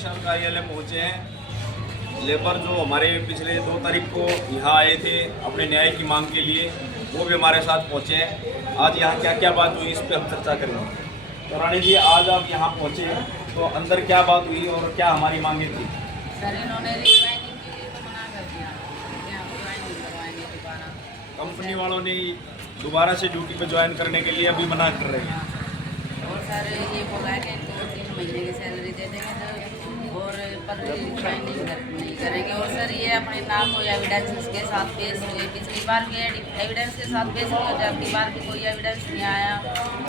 Commission कार्यालय पहुंचे हैं। लेबर जो हमारे पिछले 2 तारीख को यहाँ आए थे अपने न्याय की मांग के लिए, वो भी हमारे साथ पहुंचे हैं। आज यहाँ क्या क्या बात हुई इस पर हम चर्चा करेंगे। तो रानी जी, आज आप यहाँ पहुँचे हैं तो अंदर क्या बात हुई और क्या हमारी मांगे थी? सर, इन्होंने रिज्वाइनिंग के लिए तो मना कर दिया, रिज्वाइनिंग करवाएंगे दोबारा। कंपनी वालों ने दोबारा से ड्यूटी पे ज्वाइन करने के लिए अभी मना कर रहे हैं। और सर ये बोला है कि 2-3 महीने की सैलरी दे देंगे सर, और पर रिज्वाइनिंग नहीं करेंगे। और सर ये अपने नाम को एविडेंस के साथ पेश हुए, पिछली बार भी एविडेंस के साथ पेश हुए थे, अगली बार भी कोई एविडेंस नहीं आया।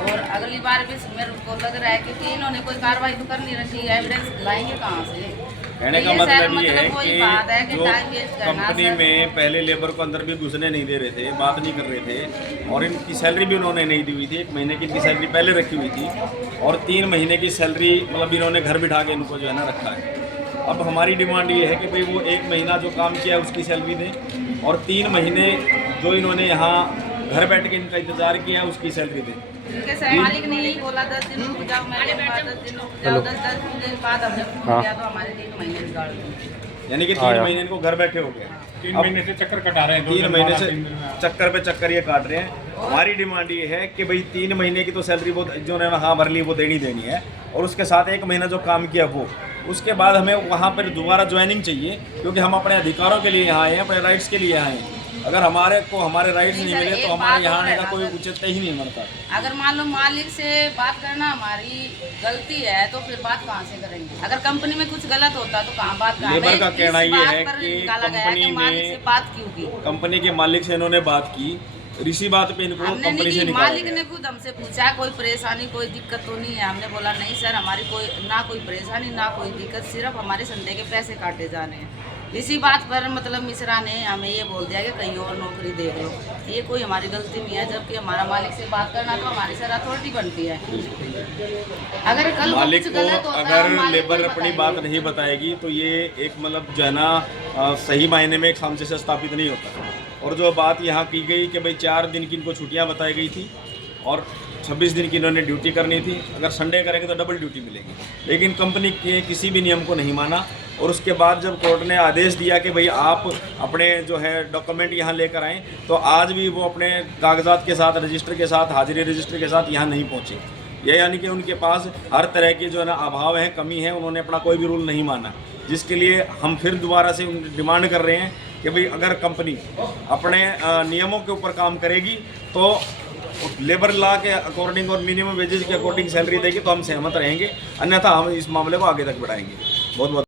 और अगली बार भी मेरे को लग रहा है क्योंकि इन्होंने कोई कार्रवाई तो कर नहीं रखी, एविडेंस लाएंगे कहाँ से? कहने का मतलब ये है कि जो कंपनी में पहले लेबर को अंदर भी घुसने नहीं दे रहे थे, बात नहीं कर रहे थे, और इनकी सैलरी भी उन्होंने नहीं दी हुई थी। 1 महीने की इनकी सैलरी पहले रखी हुई थी और 3 महीने की सैलरी मतलब इन्होंने घर बिठा के इनको जो है ना रखा है। अब हमारी डिमांड ये है कि भाई वो 1 महीना जो काम किया उसकी सैलरी दें और 3 महीने जो इन्होंने यहाँ घर बैठ के इनका इंतजार किया उसकी सैलरी दें। मालिक ने यही बोला 10 दिन रुक जाओ, मैंने 10 दिन रुक जाओ, 10 दिन बाद हमने फोन किया तो हमारे 3 महीने निकाल दो। यानी कि 3 महीने इनको घर बैठे हो गए। 3 महीने से चक्कर कटा रहे हैं, 3 महीने से चक्कर पे चक्कर ये काट रहे हैं। हमारी डिमांड ये है कि भाई 3 महीने की तो सैलरी वो जो ने हाँ भर ली वो देनी है, और उसके साथ 1 महीना जो काम किया वो, उसके बाद हमें वहाँ पर दोबारा ज्वाइनिंग चाहिए, क्योंकि हम अपने अधिकारों के लिए यहाँ आए हैं, अपने राइट्स के लिए आए हैं। अगर हमारे को हमारे राइट्स नहीं मिले तो हमारे यहाँ आने का कोई औचित्य ही नहीं बनता। अगर मान लो मालिक से बात करना हमारी गलती है तो फिर बात कहाँ से करेंगे? अगर कंपनी में कुछ गलत होता तो कहाँ बात करेंगे? लेबर का कहना ये है कि मालिक से बात क्यों की? कंपनी के मालिक से इन्होंने बात की, इसी बात पे इनको कंपनी से निकाला मालिक ने खुद हमसे पूछा कोई परेशानी कोई दिक्कत तो नहीं है? हमने बोला नहीं सर, हमारी कोई परेशानी ना कोई दिक्कत, सिर्फ हमारे संडे के पैसे काटे जाने हैं। इसी बात पर मतलब मिश्रा ने हमें ये बोल दिया कि कहीं और नौकरी देख लो। ये कोई हमारी गलती नहीं है, जबकि हमारा मालिक से बात करना तो हमारी सर अथॉरिटी बनती है। अगर कल मालिक कुछ को गलत होता अगर लेबर अपनी बात नहीं बताएगी तो ये एक मतलब जो है ना सही मायने में एक सामने से स्थापित नहीं होता। और जो बात यहाँ की गई कि भाई 4 दिन की इनको छुट्टियाँ बताई गई थी और 26 दिन की इन्होंने ड्यूटी करनी थी, अगर संडे करेंगे तो डबल ड्यूटी मिलेगी, लेकिन कंपनी के किसी भी नियम को नहीं माना। और उसके बाद जब कोर्ट ने आदेश दिया कि भाई आप अपने जो है डॉक्यूमेंट यहाँ लेकर आएँ, तो आज भी वो अपने कागजात के साथ, रजिस्टर के साथ, हाजिरी रजिस्टर के साथ यहाँ नहीं पहुँचे। यह यानी कि उनके पास हर तरह के जो है ना अभाव है, कमी है, उन्होंने अपना कोई भी रूल नहीं माना, जिसके लिए हम फिर दोबारा से डिमांड कर रहे हैं कि भाई अगर कंपनी अपने नियमों के ऊपर काम करेगी तो लेबर लॉ के अकॉर्डिंग और मिनिमम वेजेस के अकॉर्डिंग सैलरी देगी तो हम सहमत रहेंगे, अन्यथा हम इस मामले को आगे तक बढ़ाएंगे। बहुत बहुत